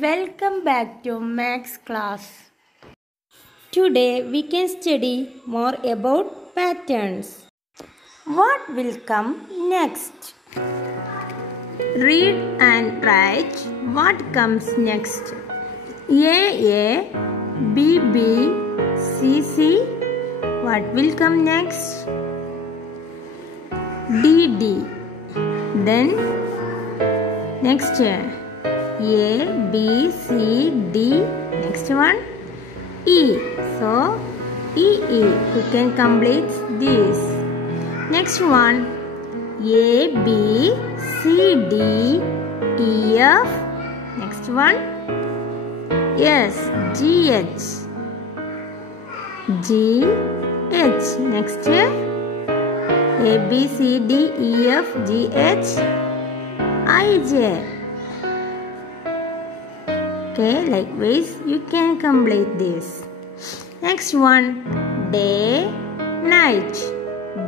Welcome back to Max class. Today we can study more about patterns. What will come next? Read and write what comes next. A, B, C, C. What will come next? D. Then next A, B, C, D. Next one E. So E. You can complete this. Next one A, B, C, D, E, F. Next one yes, G, H. Next A, B, C, D, E, F, G, H, I, J. Okay, likewise you can complete this. Next one day, night.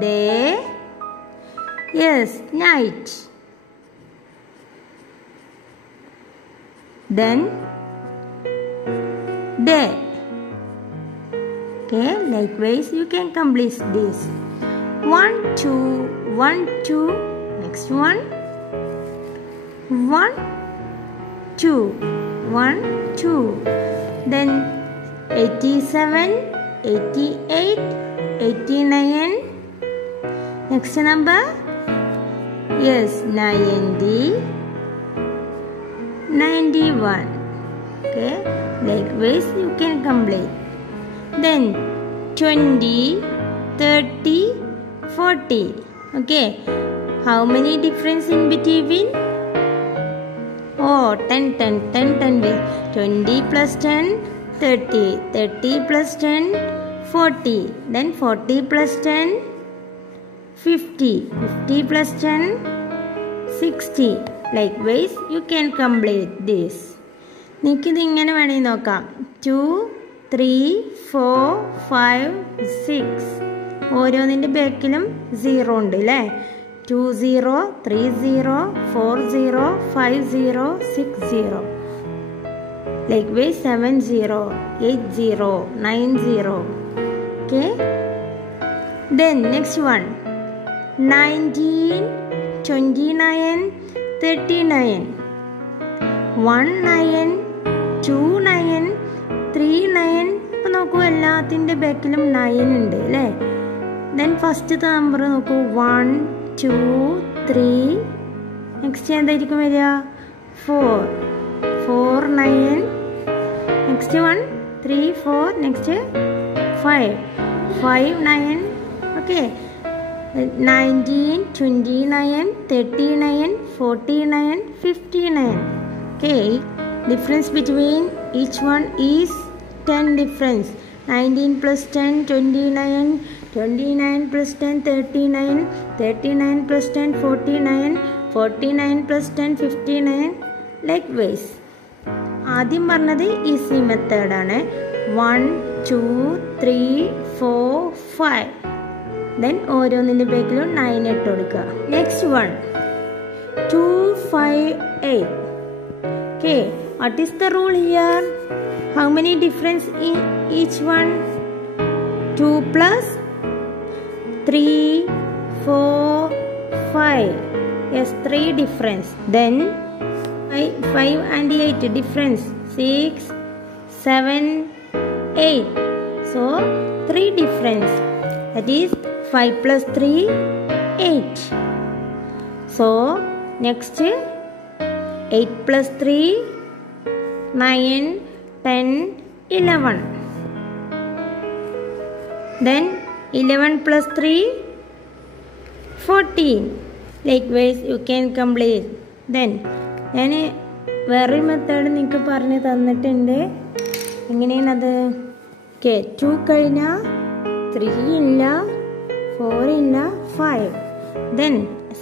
Day, yes, night. Then day. Okay, likewise you can complete this. 1, 2, 1, 2. Next one 1, 2, 1, 2. Then 87, 88, 89. Next number yes, 90, 91. Okay, likewise you can complete. Then 20, 30, 40. Okay, how many difference in between? Oh, 10. 20 plus 10, 30. 30 plus 10, 40. Then 40 plus 10, 50. 50 plus 10, 60. Likewise, you can complete this. നിങ്ങൾക്കിത് ഇങ്ങനെ വേണമെങ്കിൽ നോക്കാം. 2, 3, 4, 5, 6. ഓരോന്നിൻ്റെ ബാക്കിലും 0 ഉണ്ട് അല്ലേ? 20, 30, 40, 50, 60. Likewise 70, 80, 90. Okay. Then next one 19, 29, 39. 19, 29, 39. ഇപ്പോൾ നോക്കൂ, എല്ലാത്തിൻ്റെ ബാക്കിലും 9 ഉണ്ട് അല്ലേ? ദെൻ ഫസ്റ്റത്തെ നമ്പർ നോക്കൂ 1, 2, 3. നെക്സ്റ്റ് എന്തായിരിക്കും വരിക? 4, 9. Next 1, 3, 4. Next 5, 9. Okay, 19, 29, 39, 49, 59. Okay, difference between each one is 10 difference. 19 plus 10, 29. 29 plus 10, 39. 39 plus 10, 49. 49 plus 10, 59. Likewise. ആദ്യം പറഞ്ഞത് ഈസി മെത്തേഡാണ്. 1, 2, 3, 4, 5. ദെൻ ഓരോന്നിൻ്റെ ബാക്കിലും 9 ഇട്ട് കൊടുക്കുക. Next 1, 2, 5, 8. Okay, what is the rule here? How many difference in each one? 2 plus 3, 4, 5. Yes, 3 difference. Then 5 and 8 difference. 6, 7, 8. So 3 difference. That is 5 plus 3, 8. So next 8 plus 3, 9, 10, 11. Then 11 plus 3, 14. Likewise you can complete. Then ഞാൻ വേറൊരു method നിങ്ങൾക്ക് പറഞ്ഞു തന്നിട്ടുണ്ട്. എങ്ങനെയാണത്? Okay, 2 കഴിഞ്ഞാൽ 3 ഇല്ല, 4 ഇല്ല, 5. Then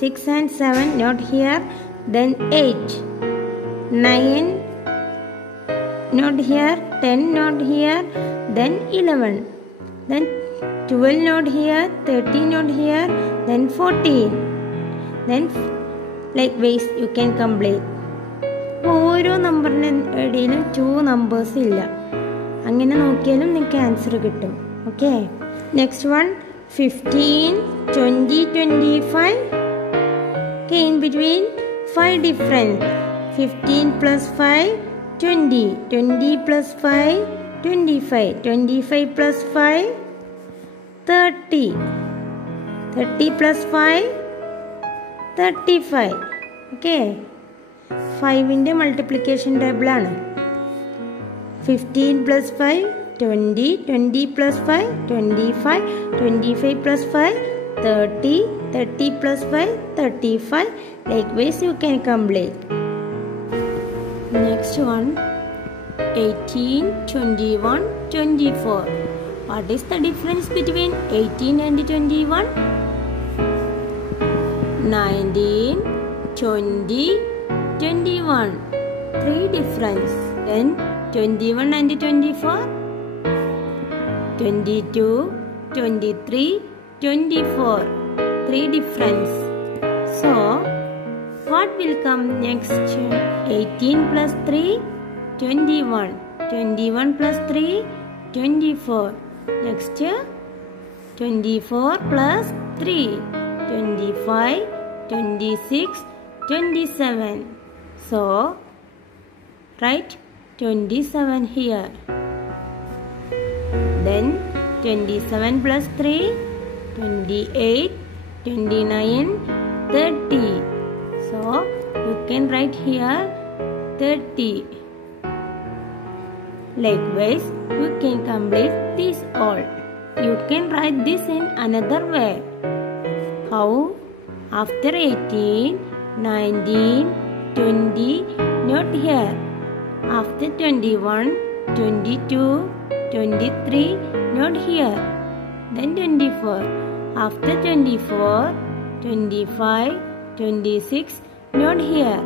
6 and 7 not here. Then 8, 9 not here, 10 not here, then 11, then 12 not here, 13 not here, then 14. Then likewise you can complete. Oh, ഓരോ നമ്പറിൻ്റെ ഇടയിലും 2 നമ്പേഴ്സ് ഇല്ല. അങ്ങനെ നോക്കിയാലും നിങ്ങൾക്ക് ആൻസർ കിട്ടും. Okay, next one 15, 20, 25. Okay, in between 5 difference. 15 plus 5, 20. 20 plus 5, 25. 25 plus 5, 30. 30 plus 5, 35. Okay, 5ന്റെ multiplication table ആണ്. 15 plus 5, 20. 20 plus 5, 25. 25 plus 5, 30. 30 plus 5, 35. Likewise, you can complete. Next one 18, 21, 24. What is the difference between 18 and 21? 19, 20, 21. 3 difference. Then 21 and 24. 22, 23, 24. 3 difference. So what will come next? 18 plus 3, 21. 21 plus 3, 24. Next 24 plus 3, 25, 26, 27. So write 27 here. Then 27 plus 3, 28, 29, 30. So you can write here 30. Likewise, you can complete this all. You can write this in another way. How? After 18, 19, 20, not here. After 21, 22, 23, not here. Then 24. After 24, 25, 26, not here.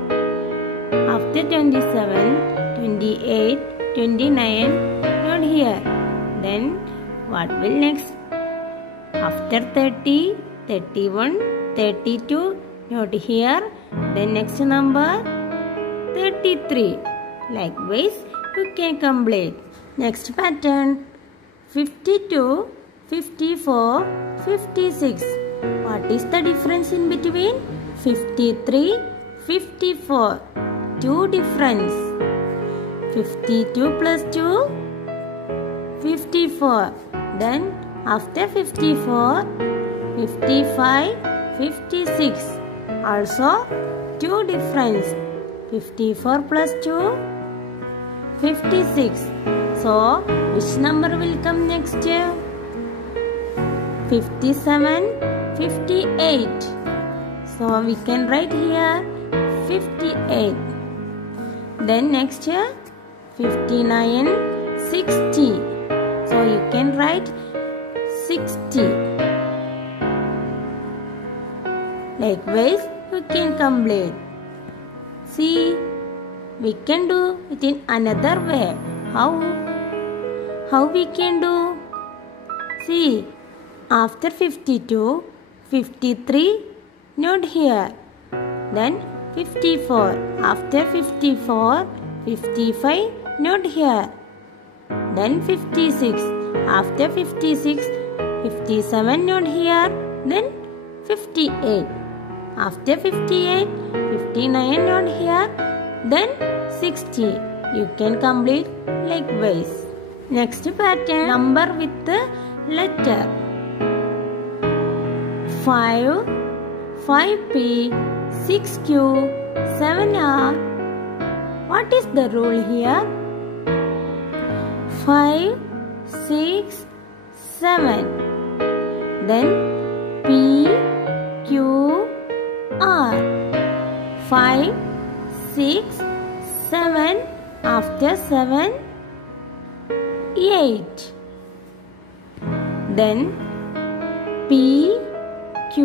After 27, 28, 29, not here. Then what will next? After 30, 31, 32, not here. Then next number 33. Likewise, you can complete. Next pattern 52, 54, 56. What is the difference in between? 53, 54. 2 difference. 52 plus 2, 54. Then after 54, 55, 56. Also 2 difference. 54 plus 2, 56. So which number will come next? 57, 58. So we can write here 58. Then next 59, 60. So you can write 60. Likewise, you can complete. See, we can do it in another way. How we can do? See, after 52, 53, not here. Then 54. After 54, 55, not here. Then 56. After 56, 57, not here. Then 58. After 58, 59, not here. Then 60. You can complete likewise. Next pattern, number with the letter. 5, 5P, 6Q, 7R. What is the rule here? 5, 6, 7. Then P, Q, R. 5, 6, 7. After 7, 8. Then P, Q,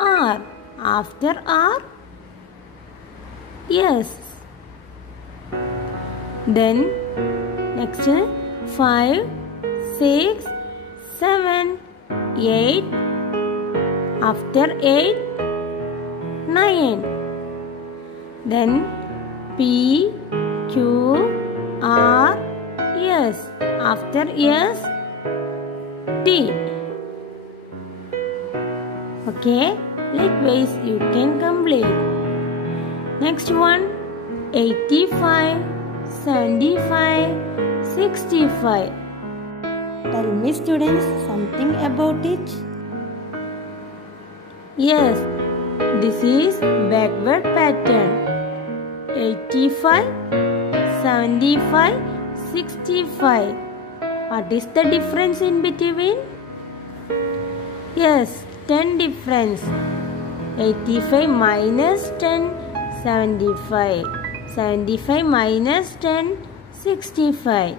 R. After R, yes. Then next 5, 6, 7, 8. After 8, 9. Then P, Q, R, S. After S, T. Okay, likewise you can complete. Next one, 85, 75, 65. Tell me students something about it. Yes, this is backward pattern. 85, 75, 65. What is the difference in between? Yes, 10 difference. 85 minus 10, 75. 75 minus 10, 65.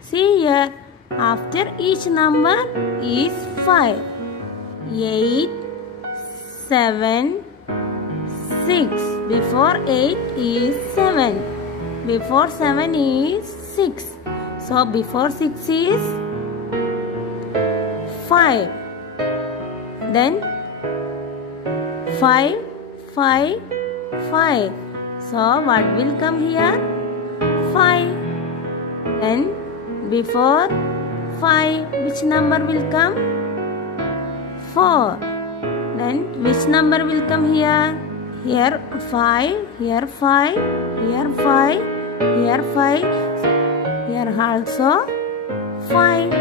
See here, after each number is 5. 8, 7, 6. Before 8 is 7. Before 7 is 6. So before 6 is 5. Then 5, 5, 5. So what will come here? 5. Then before 5, which number will come? 4. Then which number will come here? Here 5, here 5, here 5, here 5, here also 5.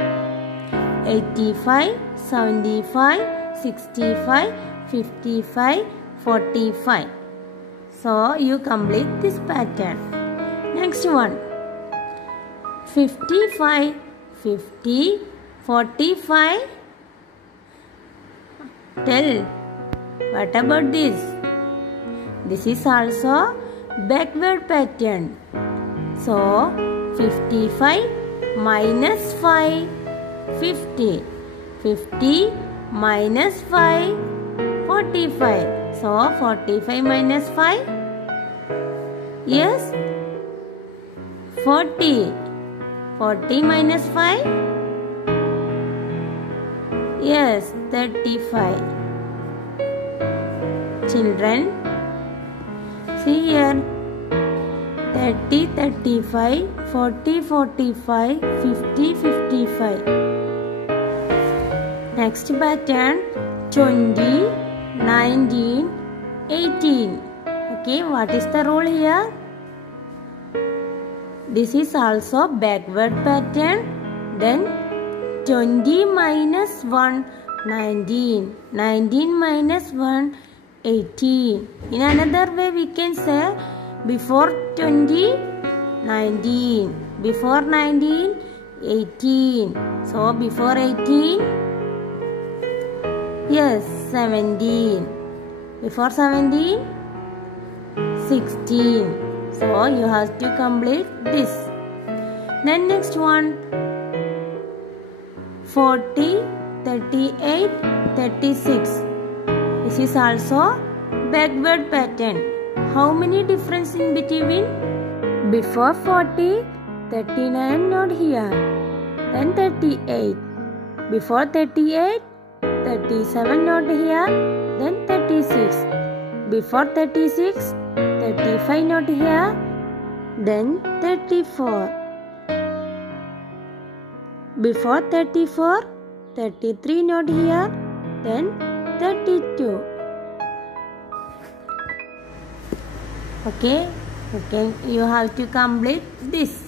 85, 75, 65, 55, 45. So you complete this pattern. Next one, 55, 50, 45. Tell, what about this? This is also backward pattern. So 55 minus 5, 50. 50 minus 5, 45. So 45 minus 5? Yes, 40. 40 minus 5? Yes, 35. Children, see here, 30, 35, 40, 45, 50, 55. Next pattern, 20, 19, 18. Okay, what is the rule here? This is also backward pattern. Then 20 minus 1, 19. 19 minus 1, 18. In another way we can say before 20, 19. Before 19, 18. So before 18, yes, 17. Before 17, 16. So you have to complete this. Then next one, 40, 38, 36. This is also backward pattern. How many difference in between? Before 40, 39 not here. Then 38. Before 38, 37 not here. Then 36. Before 36, 35 not here. Then 34. Before 34, 33 not here. Then 32. Okay, you have to complete this.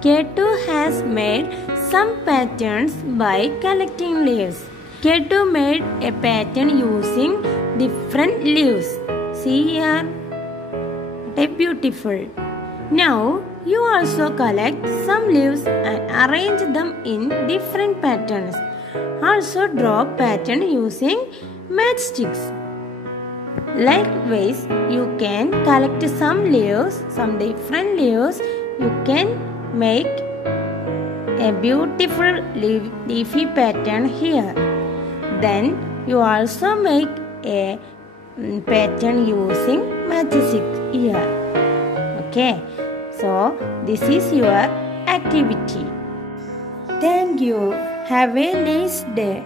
K2 has made some patterns by collecting leaves. K2 made a pattern using different leaves. See here, what a beautiful. Now you also collect some leaves and arrange them in different patterns. Also draw pattern using matchsticks. Likewise, you can collect some leaves, some different leaves. You can make a beautiful leafy pattern here. Then you also make a pattern using matchstick here. Okay, so this is your activity. Thank you. Have a nice day.